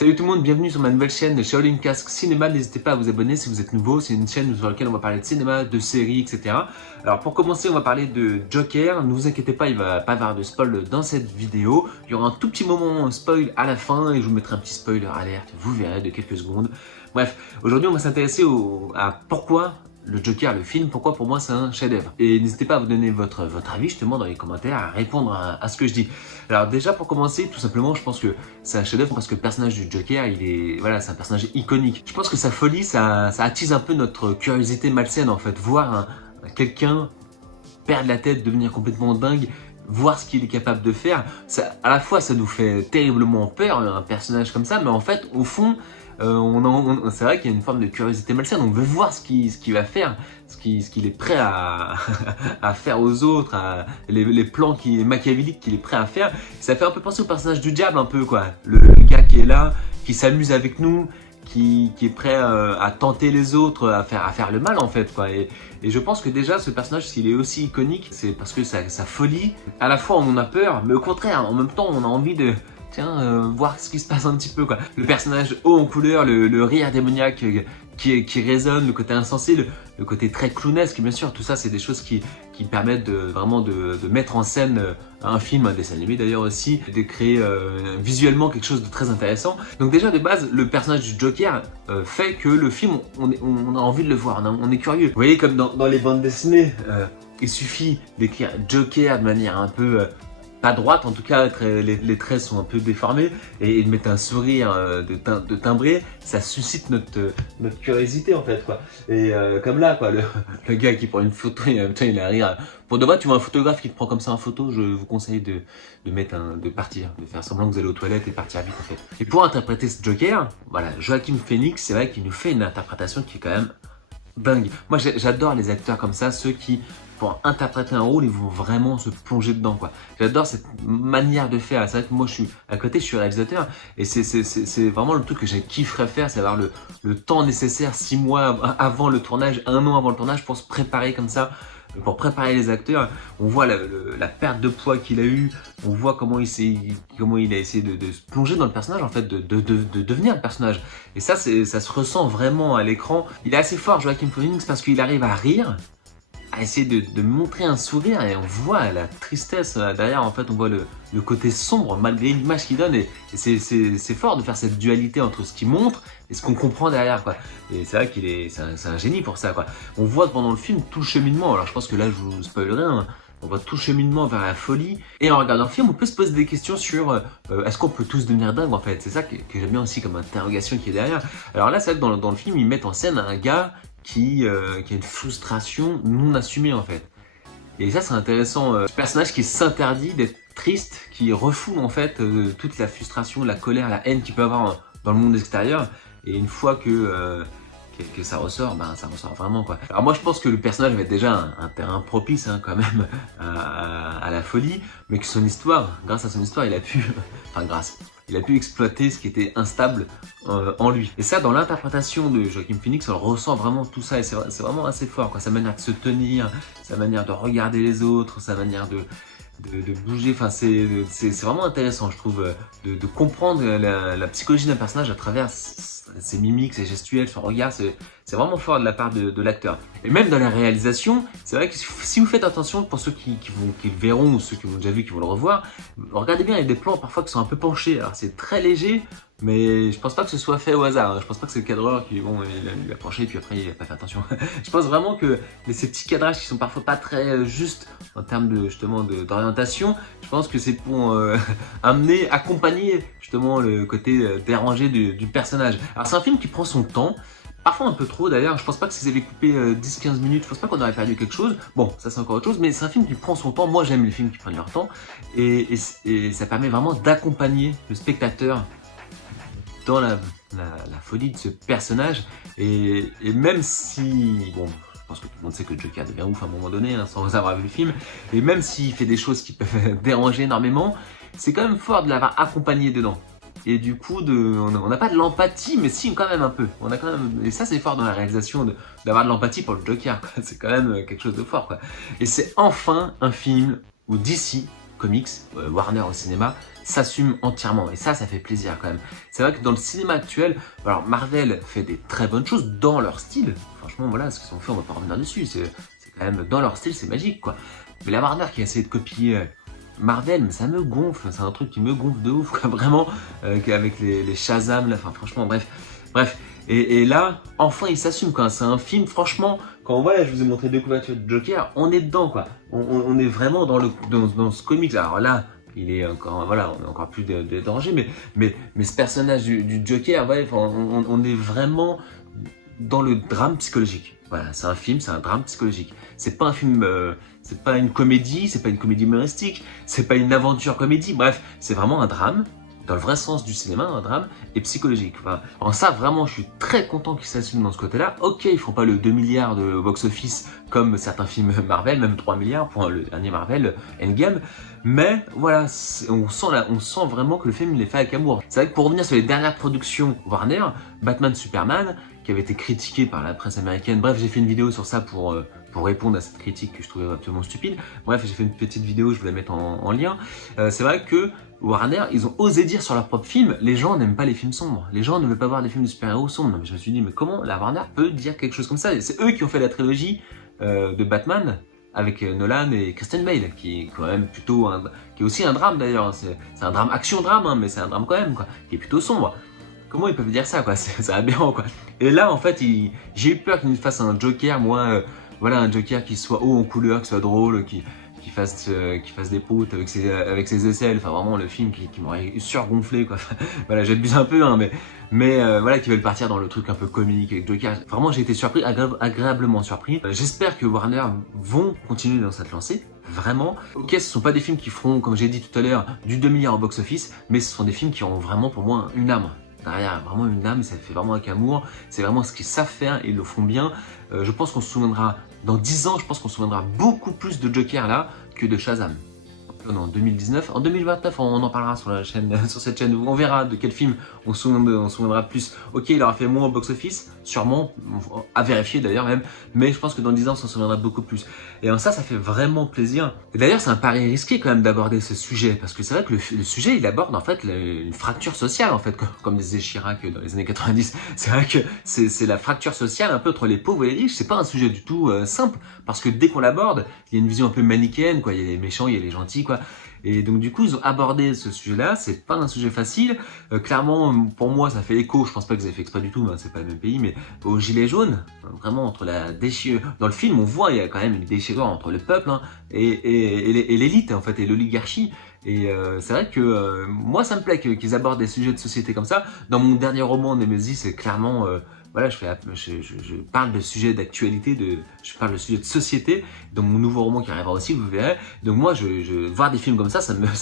Salut tout le monde, bienvenue sur ma nouvelle chaîne Shaolin Casque Cinéma. N'hésitez pas à vous abonner si vous êtes nouveau. C'est une chaîne sur laquelle on va parler de cinéma, de séries, etc. Alors pour commencer, on va parler de Joker. Ne vous inquiétez pas, il ne va pas y avoir de spoil dans cette vidéo. Il y aura un tout petit moment spoil à la fin et je vous mettrai un petit spoiler alerte. Vous verrez de quelques secondes. Bref, aujourd'hui on va s'intéresser à pourquoi le Joker, le film, pourquoi pour moi c'est un chef-d'œuvre. Et n'hésitez pas à vous donner votre avis justement dans les commentaires, à répondre à ce que je dis. Alors déjà pour commencer, tout simplement, je pense que c'est un chef-d'œuvre parce que le personnage du Joker, c'est un personnage iconique. Je pense que sa folie, ça attise un peu notre curiosité malsaine en fait. Voir quelqu'un perdre la tête, devenir complètement dingue, voir ce qu'il est capable de faire, à la fois ça nous fait terriblement peur, un personnage comme ça, mais en fait au fond, c'est vrai qu'il y a une forme de curiosité malsaine, on veut voir ce qu'il va faire, ce qu'il est prêt à faire aux autres, les plans machiavéliques qu'il est prêt à faire. Ça fait un peu penser au personnage du diable un peu quoi, le gars qui est là, qui s'amuse avec nous, qui est prêt à tenter les autres, à faire le mal en fait quoi. Et je pense que déjà ce personnage, s'il est aussi iconique, c'est parce que sa folie, à la fois on en a peur, mais au contraire, en même temps on a envie de voir ce qui se passe un petit peu quoi. Le personnage haut en couleur, le rire démoniaque qui résonne, le côté insensé, le côté très clownesque, bien sûr, tout ça c'est des choses qui permettent vraiment de mettre en scène un film, un dessin animé d'ailleurs aussi, de créer visuellement quelque chose de très intéressant. Donc déjà de base, le personnage du Joker fait que le film, on a envie de le voir, on est curieux. Vous voyez comme dans les bandes dessinées, il suffit d'écrire Joker de manière un peu pas droite, en tout cas les traits sont un peu déformés et de mettre un sourire de timbré, ça suscite notre curiosité en fait quoi. Et comme là quoi, le gars qui prend une photo et en même temps il a un rire. Pour de vrai, tu vois un photographe qui te prend comme ça en photo, je vous conseille de partir, de faire semblant que vous allez aux toilettes et partir vite en fait. Et pour interpréter ce Joker, voilà, Joaquin Phoenix, c'est vrai qu'il nous fait une interprétation qui est quand même dingue. Moi j'adore les acteurs comme ça, ceux qui pour interpréter un rôle, ils vont vraiment se plonger dedans quoi. J'adore cette manière de faire. C'est vrai que moi je suis réalisateur et c'est vraiment le truc que j'ai kifferais faire, c'est avoir le temps nécessaire, 6 mois avant le tournage, 1 an avant le tournage pour se préparer comme ça, pour préparer les acteurs. On voit la perte de poids qu'il a eu, on voit comment il a essayé de se plonger dans le personnage en fait, de devenir le personnage. Et ça se ressent vraiment à l'écran. Il est assez fort Joaquin Phoenix parce qu'il arrive à rire, à essayer de montrer un sourire et on voit la tristesse derrière, en fait on voit le côté sombre malgré l'image qu'il donne et c'est fort de faire cette dualité entre ce qu'il montre et ce qu'on comprend derrière quoi. Et c'est vrai c'est un génie pour ça quoi. On voit pendant le film tout le cheminement, alors je pense que là je vous spoilerai, on voit tout le cheminement vers la folie et en regardant le film on peut se poser des questions sur est-ce qu'on peut tous devenir dingue en fait. C'est ça que j'aime bien aussi comme interrogation qui est derrière. Alors là c'est vrai que dans le film ils mettent en scène un gars qui a une frustration non assumée en fait. Et ça c'est intéressant, ce personnage qui s'interdit d'être triste, qui refoule en fait toute la frustration, la colère, la haine qu'il peut avoir dans le monde extérieur. Et une fois que ça ressort, ça ressort vraiment quoi. Alors moi je pense que le personnage avait déjà un terrain propice quand même à la folie, mais que son histoire, grâce à son histoire, il a pu exploiter ce qui était instable en lui. Et ça, dans l'interprétation de Joaquin Phoenix, on ressent vraiment tout ça et c'est vraiment assez fort quoi. Sa manière de se tenir, sa manière de regarder les autres, sa manière de bouger, enfin c'est vraiment intéressant je trouve de comprendre la psychologie d'un personnage à travers ses mimiques, ses gestuels, son regard, c'est vraiment fort de la part de l'acteur. Et même dans la réalisation, c'est vrai que si vous faites attention, pour ceux qui le verront ou ceux qui l'ont déjà vu, qui vont le revoir, regardez bien, il y a des plans parfois qui sont un peu penchés, alors c'est très léger, mais je pense pas que ce soit fait au hasard, je pense pas que c'est le cadreur qui il a penché et puis après il a pas fait attention. Je pense vraiment que ces petits cadrages qui sont parfois pas très justes en termes justement d'orientation, je pense que c'est pour accompagner justement le côté dérangé du personnage. Alors c'est un film qui prend son temps, parfois un peu trop d'ailleurs, je pense pas que si vous avez coupé 10-15 minutes, je pense pas qu'on aurait perdu quelque chose. Bon, ça c'est encore autre chose, mais c'est un film qui prend son temps, moi j'aime les films qui prennent leur temps, et ça permet vraiment d'accompagner le spectateur dans la folie de ce personnage, et même si, bon, je pense que tout le monde sait que Joker devient ouf à un moment donné, sans avoir vu le film, et même s'il fait des choses qui peuvent déranger énormément, c'est quand même fort de l'avoir accompagné dedans. Et du coup, on n'a pas de l'empathie, mais si quand même un peu. On a quand même, et ça c'est fort dans la réalisation d'avoir de l'empathie pour le Joker. C'est quand même quelque chose de fort quoi. Et c'est enfin un film où DC Comics, Warner au cinéma, s'assume entièrement. Et ça fait plaisir quand même. C'est vrai que dans le cinéma actuel, alors Marvel fait des très bonnes choses dans leur style. Franchement, voilà, ce qu'ils ont fait, on va pas revenir dessus. C'est quand même, dans leur style, c'est magique, quoi. Mais la Warner qui a essayé de copier Marvel, mais ça me gonfle. C'est un truc qui me gonfle de ouf, quoi, vraiment. Avec les Shazam, là, enfin, franchement, bref. Et là, enfin, il s'assume, quoi. C'est un film, franchement, quand on voit, là, je vous ai montré 2 couvertures de Joker, on est dedans, quoi. On est vraiment dans ce comics. Alors là, il est encore, voilà, on est encore plus de danger, mais ce personnage du Joker, ouais, on est vraiment dans le drame psychologique. Voilà, c'est un film, c'est un drame psychologique. C'est pas un film, c'est pas une comédie, c'est pas une comédie humoristique, c'est pas une aventure comédie, bref, c'est vraiment un drame, dans le vrai sens du cinéma, un drame, et psychologique. Enfin, en ça, vraiment, je suis très content qu'ils s'assument dans ce côté-là. Ok, ils font pas le 2 milliards de box-office comme certains films Marvel, même 3 milliards pour le dernier Marvel, Endgame, mais voilà, on sent vraiment que le film il est fait avec amour. C'est vrai que pour revenir sur les dernières productions Warner, Batman Superman, qui avait été critiqué par la presse américaine, bref, j'ai fait une vidéo sur ça pour répondre à cette critique que je trouvais absolument stupide. Bref, j'ai fait une petite vidéo, je vais la mettre en lien. C'est vrai que Warner, ils ont osé dire sur leur propre film, les gens n'aiment pas les films sombres. Les gens ne veulent pas voir des films de super-héros sombres. Mais je me suis dit, mais comment la Warner peut dire quelque chose comme ça? C'est eux qui ont fait la trilogie de Batman avec Nolan et Christian Bale, qui est quand même plutôt qui est aussi un drame d'ailleurs. C'est un drame action-drame, hein, mais c'est un drame quand même, quoi, qui est plutôt sombre. Comment ils peuvent dire ça, quoi? C'est aberrant, quoi. Et là, en fait, j'ai eu peur qu'ils nous fassent un Joker, moi, voilà, un Joker qui soit haut en couleur, qui soit drôle, qui fasse des potes avec ses aisselles, enfin vraiment le film qui m'aurait surgonflé, quoi. Voilà, j'abuse un peu, hein, mais voilà, qui veulent partir dans le truc un peu comique avec Joker. Vraiment, j'ai été surpris, agréablement surpris. J'espère que Warner vont continuer dans cette lancée. Vraiment. Ok, ce sont pas des films qui feront, comme j'ai dit tout à l'heure, du 2 milliards au box-office, mais ce sont des films qui ont vraiment pour moi une âme. Derrière, vraiment une âme, ça fait vraiment avec amour, c'est vraiment ce qu'ils savent faire et ils le font bien. Je pense qu'on se souviendra, dans 10 ans, je pense qu'on se souviendra beaucoup plus de Joker là que de Shazam. En 2019, en 2029, on en parlera sur la chaîne, sur cette chaîne, on verra de quel film on se souviendra plus. Ok, il aura fait moins au box-office, sûrement, à vérifier d'ailleurs même, mais je pense que dans 10 ans, on s'en souviendra beaucoup plus. Et en ça fait vraiment plaisir. Et d'ailleurs, c'est un pari risqué quand même d'aborder ce sujet, parce que c'est vrai que le sujet, il aborde en fait une fracture sociale, en fait, comme disait Chirac dans les années 90. C'est vrai que c'est la fracture sociale un peu entre les pauvres et les riches. C'est pas un sujet du tout simple, parce que dès qu'on l'aborde, il y a une vision un peu manichéenne, quoi. Il y a les méchants, il y a les gentils, quoi. Et donc du coup, ils ont abordé ce sujet-là. C'est pas un sujet facile. Clairement, pour moi, ça fait écho. Je pense pas que vous avez fait exprès du tout, hein, c'est pas le même pays, mais aux gilets jaunes. Vraiment entre la déchirure. Dans le film, on voit il y a quand même une déchirure entre le peuple hein, et l'élite en fait et l'oligarchie. Et c'est vrai que moi, ça me plaît qu'ils abordent des sujets de société comme ça. Dans mon dernier roman, Nemesis, c'est clairement voilà, je parle de sujets d'actualité, je parle de sujets de société, dans mon nouveau roman qui arrivera aussi, vous verrez. Donc moi, voir des films comme ça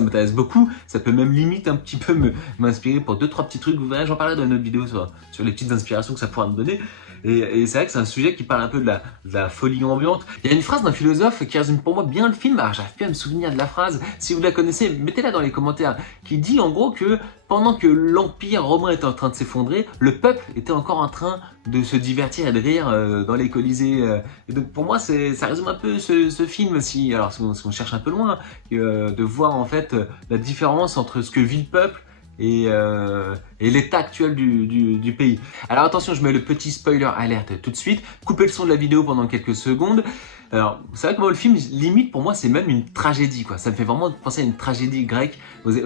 m'intéresse beaucoup. Ça peut même limite un petit peu m'inspirer pour 2-3 petits trucs, vous verrez. J'en parlerai dans une autre vidéo sur les petites inspirations que ça pourra me donner. Et c'est vrai que c'est un sujet qui parle un peu de la folie ambiante. Il y a une phrase d'un philosophe qui résume pour moi bien le film, alors j'arrive plus à me souvenir de la phrase, si vous la connaissez, mettez-la dans les commentaires, qui dit en gros que pendant que l'empire romain était en train de s'effondrer, le peuple était encore en train de se divertir et de rire dans les colisées. Et donc pour moi, ça résume un peu ce film, si on cherche un peu loin, de voir en fait la différence entre ce que vit le peuple et l'état actuel du pays. Alors attention, je mets le petit spoiler alerte tout de suite. Coupez le son de la vidéo pendant quelques secondes. Alors, c'est vrai que moi, le film, limite, pour moi, c'est même une tragédie, quoi. Ça me fait vraiment penser à une tragédie grecque.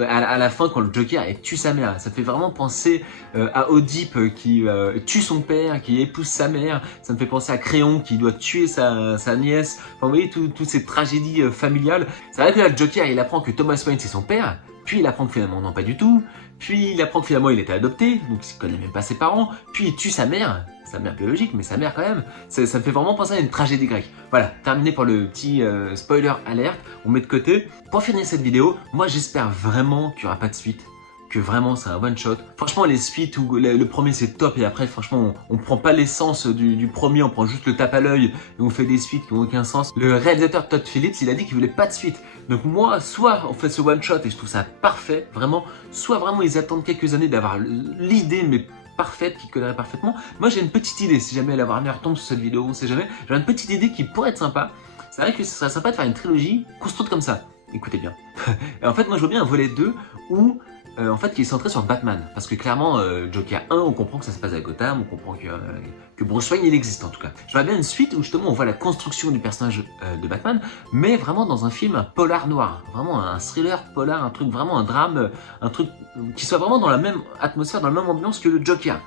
À la fin, quand le Joker tue sa mère, ça me fait vraiment penser à Oedipe qui tue son père, qui épouse sa mère. Ça me fait penser à Créon qui doit tuer sa nièce. Enfin, vous voyez, toutes ces tragédies familiales. C'est vrai que là, le Joker, il apprend que Thomas Wayne, c'est son père. Puis il apprend que finalement, non, pas du tout. Puis il apprend que finalement, il était adopté. Donc, il connaît même pas ses parents. Puis il tue sa mère biologique, mais sa mère quand même. Ça me fait vraiment penser à une tragédie grecque. Voilà, terminé pour le petit spoiler alerte. On met de côté. Pour finir cette vidéo, moi j'espère vraiment qu'il n'y aura pas de suite. Que vraiment c'est un one shot. Franchement les suites où le premier c'est top et après franchement on prend pas l'essence du premier, on prend juste le tape à l'œil et on fait des suites qui n'ont aucun sens. Le réalisateur Todd Phillips il a dit qu'il voulait pas de suite. Donc moi soit on fait ce one shot et je trouve ça parfait vraiment, soit vraiment ils attendent quelques années d'avoir l'idée mais parfaite, qui collerait parfaitement. Moi j'ai une petite idée, si jamais la Warner tombe sur cette vidéo, on sait jamais, j'ai une petite idée qui pourrait être sympa. C'est vrai que ce serait sympa de faire une trilogie construite comme ça. écoutez bien. Et en fait, moi je vois bien un volet 2 où en fait, qui est centré sur Batman. Parce que clairement, Joker 1, on comprend que ça se passe à Gotham, on comprend que Bruce Wayne, il existe en tout cas. Je vois bien une suite où justement on voit la construction du personnage de Batman, mais vraiment dans un film polar noir. Vraiment un thriller polar, un truc vraiment un drame, un truc qui soit vraiment dans la même atmosphère, dans la même ambiance que le Joker.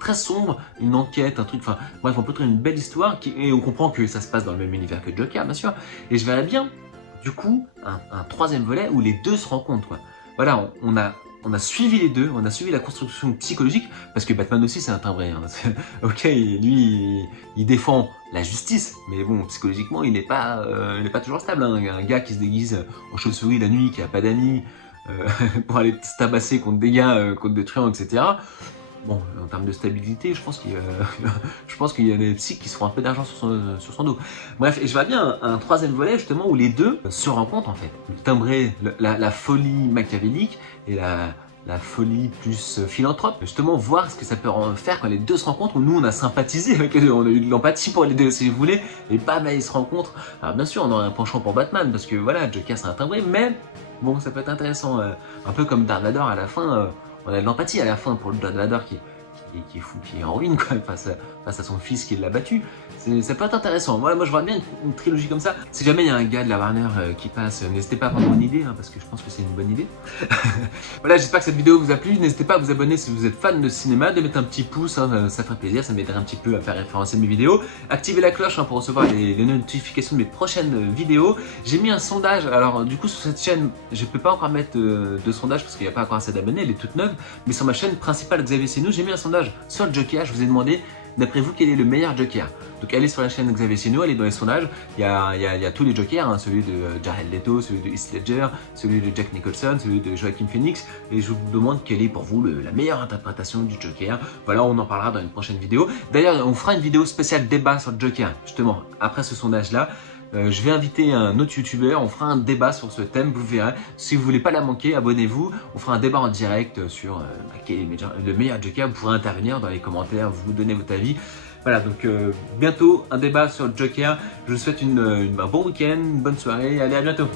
Très sombre, une enquête, un truc, enfin bref, on peut trouver une belle histoire et on comprend que ça se passe dans le même univers que Joker, bien sûr. Et je verrais bien, du coup, un troisième volet où les deux se rencontrent, quoi. Voilà, on a suivi les deux, on a suivi la construction psychologique, parce que Batman aussi c'est un timbré. Hein. Ok, lui, il défend la justice, mais bon, psychologiquement, il n'est pas toujours stable. Hein. Un gars qui se déguise en chauve-souris la nuit, qui a pas d'amis, pour aller se tabasser contre des gars, contre des truands, etc. Bon, en termes de stabilité, je pense qu'il y a des psys qui se font un peu d'argent sur son dos. Bref, et je vois bien un troisième volet justement où les deux se rencontrent en fait. Le timbré, la folie machiavélique et la folie plus philanthrope. Justement, voir ce que ça peut faire quand les deux se rencontrent, où nous on a sympathisé avec les deux, on a eu de l'empathie pour les deux si vous voulez, et bam, ils se rencontrent. Alors bien sûr, on aurait un penchant pour Batman, parce que voilà, Joker c'est un timbré, mais bon, ça peut être intéressant. Un peu comme Dark Vador à la fin. On a de l'empathie à la fin pour le Dark Vador qui est fou, qui est en ruine quoi, face à son fils qui l'a battu. Ça peut être intéressant. Moi je vois bien une trilogie comme ça. Si jamais il y a un gars de la Warner qui passe, n'hésitez pas à prendre mon idée, hein, parce que je pense que c'est une bonne idée. Voilà, j'espère que cette vidéo vous a plu. N'hésitez pas à vous abonner si vous êtes fan de cinéma, de mettre un petit pouce, hein, ça ferait plaisir, ça m'aiderait un petit peu à faire référencer mes vidéos. Activez la cloche hein, pour recevoir les notifications de mes prochaines vidéos. J'ai mis un sondage, alors du coup sur cette chaîne, je peux pas encore mettre de sondage parce qu'il n'y a pas encore assez d'abonnés, elle est toute neuve, mais sur ma chaîne principale Xavier Senou, j'ai mis un sondage sur le Joker. Je vous ai demandé, d'après vous, quel est le meilleur Joker? Donc allez sur la chaîne Xavier Senou, allez dans les sondages, il y a tous les Jokers, hein, celui de Jared Leto, celui de Heath Ledger, celui de Jack Nicholson, celui de Joaquin Phoenix, et je vous demande quelle est pour vous la meilleure interprétation du Joker. Voilà, on en parlera dans une prochaine vidéo. D'ailleurs, on fera une vidéo spéciale débat sur le Joker, justement, après ce sondage-là. Je vais inviter un autre youtubeur, on fera un débat sur ce thème, vous verrez. Si vous voulez pas la manquer, abonnez-vous. On fera un débat en direct sur quel est le meilleur Joker. Vous pourrez intervenir dans les commentaires, vous donnez votre avis. Voilà, donc bientôt un débat sur le Joker. Je vous souhaite un bon week-end, une bonne soirée. Allez, à bientôt.